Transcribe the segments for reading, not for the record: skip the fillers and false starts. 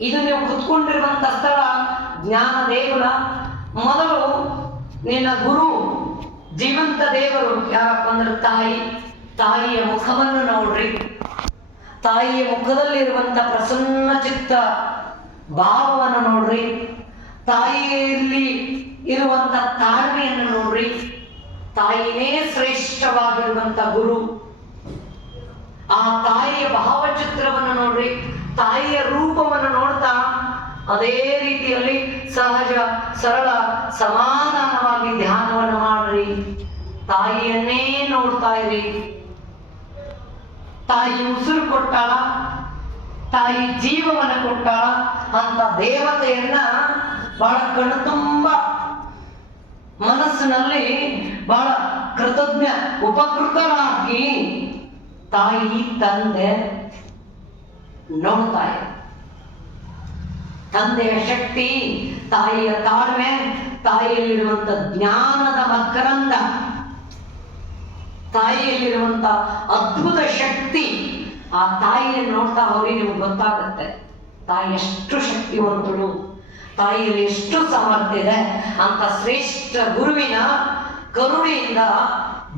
ಇದು ನೀವು ಕುತ್ಕೊಂಡಿರುವಂತ ಸ್ಥಳ ಜ್ಞಾನ ದೇಗುಲ. ಮೊದಲು ನಿನ್ನ ಗುರು ಜೀವಂತ ದೇವರು ಯಾರಪ್ಪ ಅಂದ್ರೆ ತಾಯಿಯ ಮುಖವನ್ನು ನೋಡ್ರಿ. ತಾಯಿಯ ಮುಖದಲ್ಲಿರುವಂತ ಪ್ರಸನ್ನ ಚಿತ್ತ ಭಾವವನ್ನು ನೋಡ್ರಿ. ತಾಯಿಯಲ್ಲಿ ಇರುವಂತ ತಾಳ್ಮೆಯನ್ನು ನೋಡ್ರಿ. ತಾಯಿನೇ ಶ್ರೇಷ್ಠವಾಗಿರುವಂತ ಗುರು. ಆ ತಾಯಿಯ ಭಾವಚಿತ್ರವನ್ನು ನೋಡ್ರಿ. ತಾಯಿಯ ರೂಪವನ್ನು ನೋಡ್ತಾ ಅದೇ ರೀತಿಯಲ್ಲಿ ಸಹಜ ಸರಳ ಸಮಾಧಾನವಾಗಿ ಧ್ಯಾನವನ್ನು ಮಾಡ್ರಿ. ತಾಯಿಯನ್ನೇ ನೋಡ್ತಾ ಇರಿ. ತಾಯಿ ಉಸಿರು ಕೊಟ್ಟಾಳ, ತಾಯಿ ಜೀವವನ್ನು ಕೊಟ್ಟಾಳ ಅಂತ ದೇವತೆಯನ್ನ ಬಹಳ ಕಣ್ತುಂಬ ಮನಸ್ಸಿನಲ್ಲಿ ಬಹಳ ಉಪಕೃತರಾಗಿ ತಾಯಿ ತಂದೆ ನೋಡ್ತಾ ಇದೆ. ತಂದೆಯ ಶಕ್ತಿ, ತಾಯಿಯ ತಾಳ್ಮೆ, ತಾಯಿಯಲ್ಲಿರುವಂತ ಜ್ಞಾನದ ಮಕರಂದ, ತಾಯಿಯಲ್ಲಿರುವಂತ ಅದ್ಭುತ ಶಕ್ತಿ, ಆ ತಾಯಿಯನ್ನು ನೋಡ್ತಾ ಹೋಗಿ ನಿಮ್ಗೆ ಗೊತ್ತಾಗುತ್ತೆ ತಾಯಿ ಎಷ್ಟು ಶಕ್ತಿವಂತಳು, ತಾಯಿಯಲ್ಲಿ ಎಷ್ಟು ಸಾಮರ್ಥ್ಯ ಇದೆ ಅಂತ. ಶ್ರೇಷ್ಠ ಗುರುವಿನ ಕರುಣೆಯಿಂದ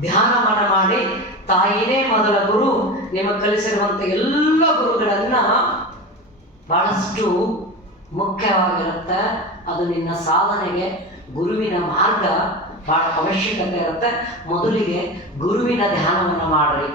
ಧ್ಯಾನ ಮಾಡಿ ತಾಯಿನೇ ಮೊದಲ ಗುರು. ನಿಮಗೆ ಕಲಿಸಿರುವಂತ ಎಲ್ಲ ಗುರುಗಳನ್ನ ಬಹಳಷ್ಟು ಮುಖ್ಯವಾಗಿರುತ್ತೆ. ಅದು ನಿನ್ನ ಸಾಧನೆಗೆ ಗುರುವಿನ ಮಾರ್ಗ ಬಹಳ ಅವಶ್ಯಕತೆ ಇರುತ್ತೆ. ಮೊದಲಿಗೆ ಗುರುವಿನ ಧ್ಯಾನವನ್ನು ಮಾಡ್ರಿ.